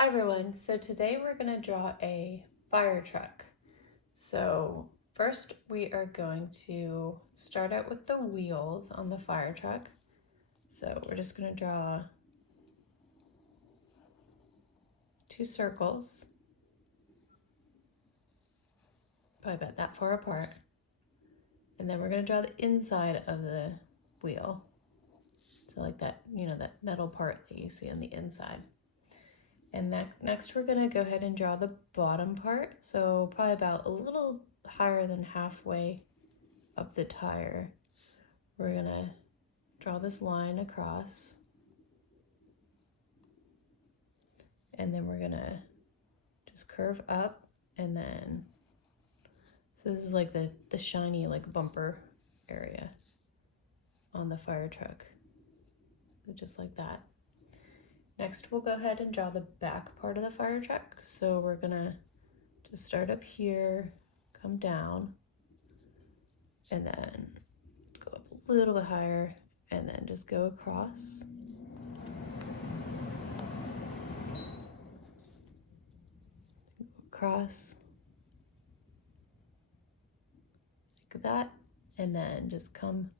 Hi everyone, so today we're going to draw a fire truck. So first we are going to start out with the wheels on the fire truck. So we're just going to draw 2 circles, probably about that far apart. And then we're going to draw the inside of the wheel. So like that, that metal part that you see on the inside. And next we're going to go ahead and draw the bottom part. So probably about a little higher than halfway up the tire. We're going to draw this line across. And then we're going to just curve up and then, so this is like the shiny like bumper area on the fire truck. So just like that. Next, we'll go ahead and draw the back part of the fire truck. So we're gonna just start up here, come down, and then go up a little bit higher, and then just go across. Across, like that, and then just come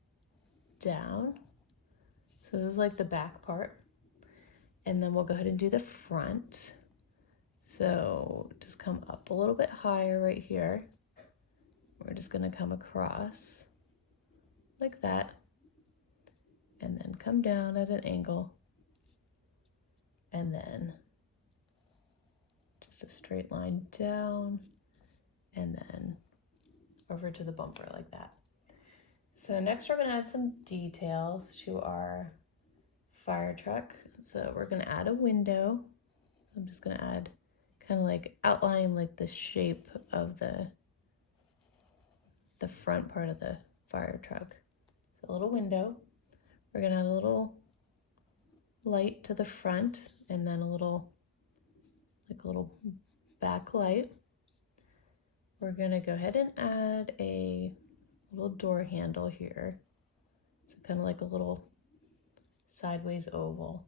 down. So this is like the back part. And then we'll go ahead and do the front. So just come up a little bit higher right here. We're just gonna come across like that, and then come down at an angle, and then just a straight line down, and then over to the bumper like that. So next we're gonna add some details to our fire truck. So we're gonna add a window. I'm just gonna add kind of like outline like the shape of the front part of the fire truck. So a little window. We're gonna add a little light to the front, and then a little back light. We're gonna go ahead and add a little door handle here. So kind of like a little sideways oval.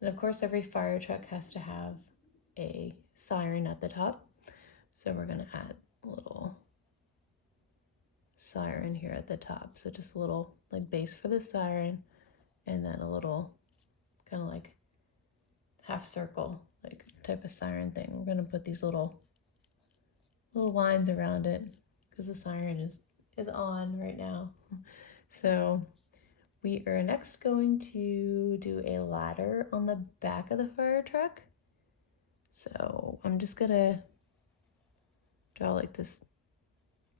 And of course, every fire truck has to have a siren at the top. So we're gonna add a little siren here at the top. So just a little like base for the siren, and then a little kind of like half circle like type of siren thing. We're gonna put these little lines around it because the siren is on right now. So we are next going to do a ladder on the back of the fire truck. So I'm just gonna draw like this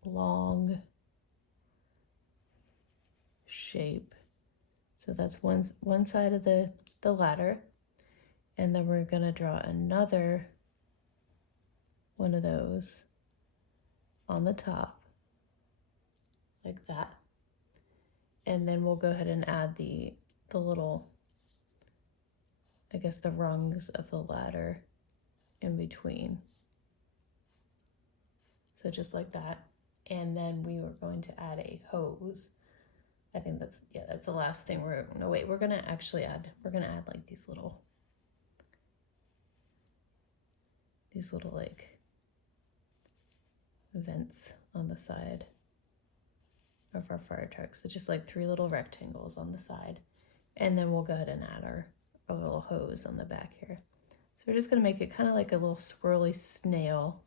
long shape. So that's one side of the ladder. And then we're gonna draw another one of those on the top, like that. And then we'll go ahead and add the little, I guess the rungs of the ladder in between. So just like that. And then we were going to add a hose. I think that's the last thing we're gonna add like these little like vents on the side of our fire truck. So just like 3 little rectangles on the side. And then we'll go ahead and add our little hose on the back here. So we're just gonna make it kind of like a little swirly snail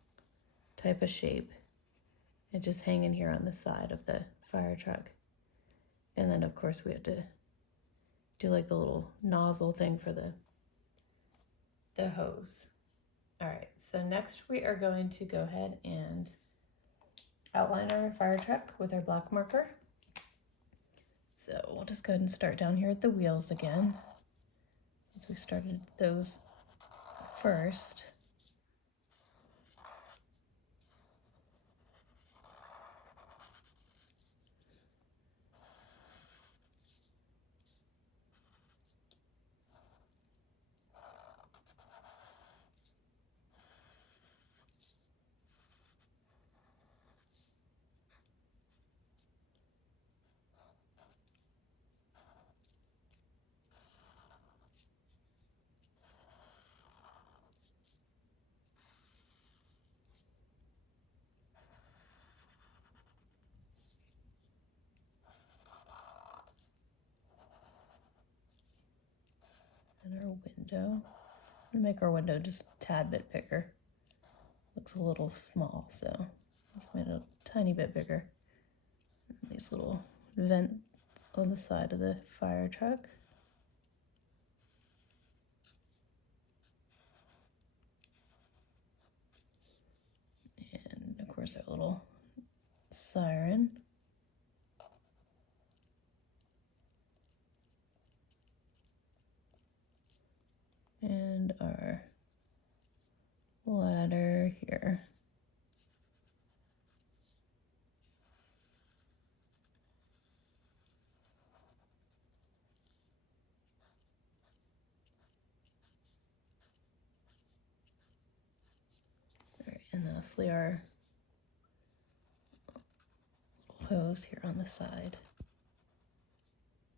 type of shape and just hanging here on the side of the fire truck. And then of course we have to do like the little nozzle thing for the hose. All right, so next we are going to go ahead and outline our fire truck with our black marker. So we'll just go ahead and start down here at the wheels again, since we started those first. And our window. I'm gonna make our window just a tad bit bigger. Looks a little small, so just made it a tiny bit bigger. And these little vents on the side of the fire truck. And of course our little siren. And our ladder here. All right, and lastly our hose here on the side.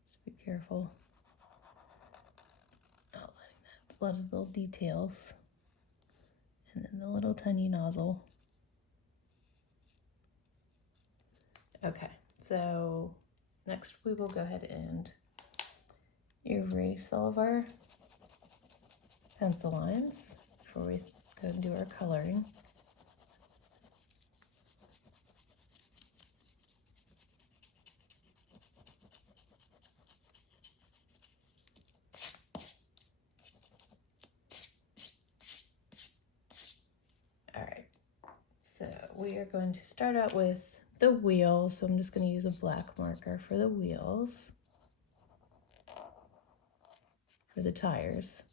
Just be careful. Outlining that. It's a lot of little details. And then the little tiny nozzle. Okay, so next we will go ahead and erase all of our pencil lines before we go and do our coloring. All right, so we are going to start out with the wheels. So I'm just going to use a black marker for the wheels. For the tires.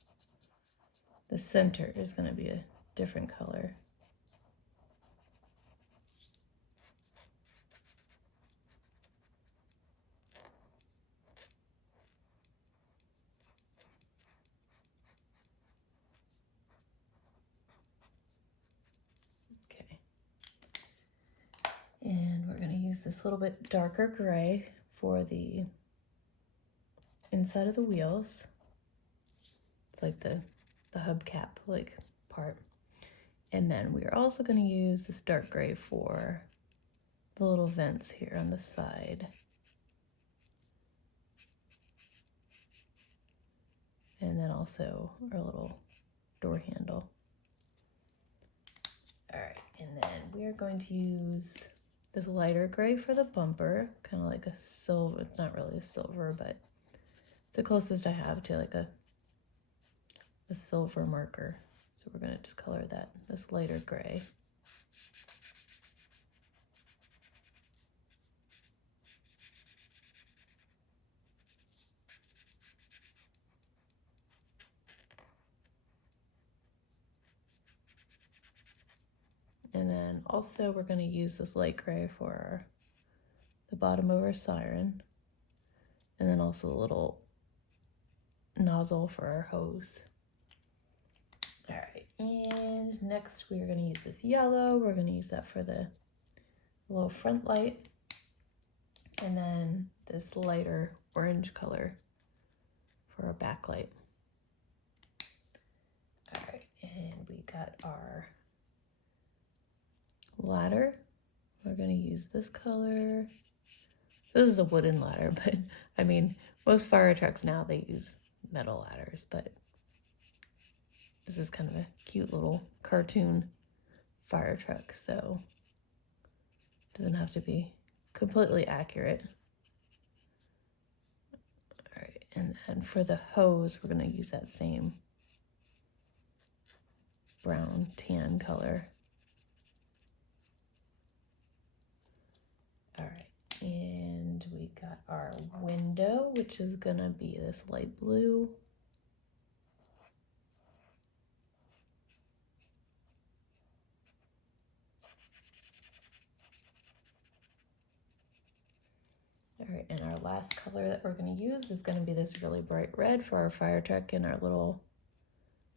The center is going to be a different color. Okay. And we're going to use this little bit darker gray for the inside of the wheels. It's like the hubcap like part. And then we are also going to use this dark gray for the little vents here on the side. And then also our little door handle. All right, and then we are going to use this lighter gray for the bumper, kind of like a silver. It's not really a silver, but it's the closest I have to like a silver marker. So we're gonna just color that, this lighter gray. And then also we're gonna use this light gray for the bottom of our siren. And then also a little nozzle for our hose. All right, and next we are going to use this yellow. We're going to use that for the little front light. And then this lighter orange color for our backlight. All right, and we got our ladder. We're going to use this color. This is a wooden ladder, but I mean, most fire trucks now, they use metal ladders, but this is kind of a cute little cartoon fire truck, so it doesn't have to be completely accurate. All right, and then for the hose, we're going to use that same brown tan color. All right, and we got our window, which is going to be this light blue. All right, and our last color that we're going to use is going to be this really bright red for our fire truck and our little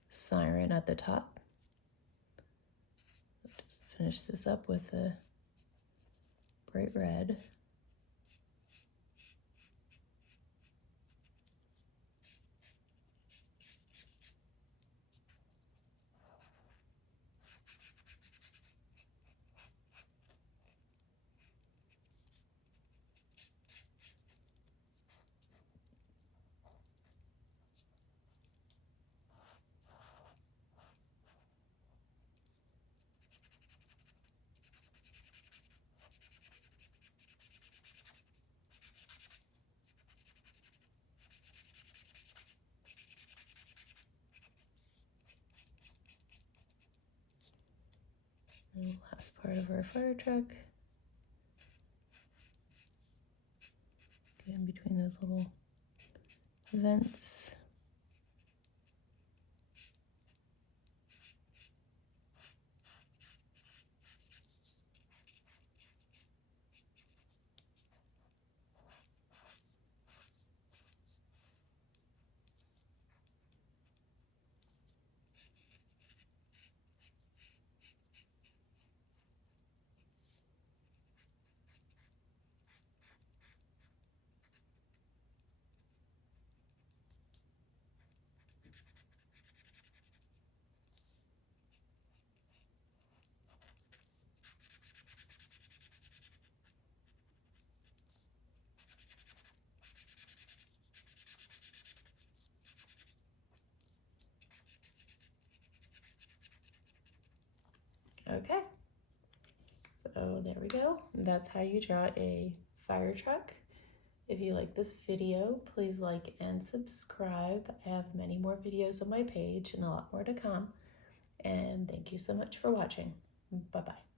siren at the top. Just finish this up with the bright red. The last part of our fire truck. Get in between those little vents. Okay, so there we go. That's how you draw a fire truck. If you like this video, please like and subscribe. I have many more videos on my page and a lot more to come. And thank you so much for watching. Bye-bye.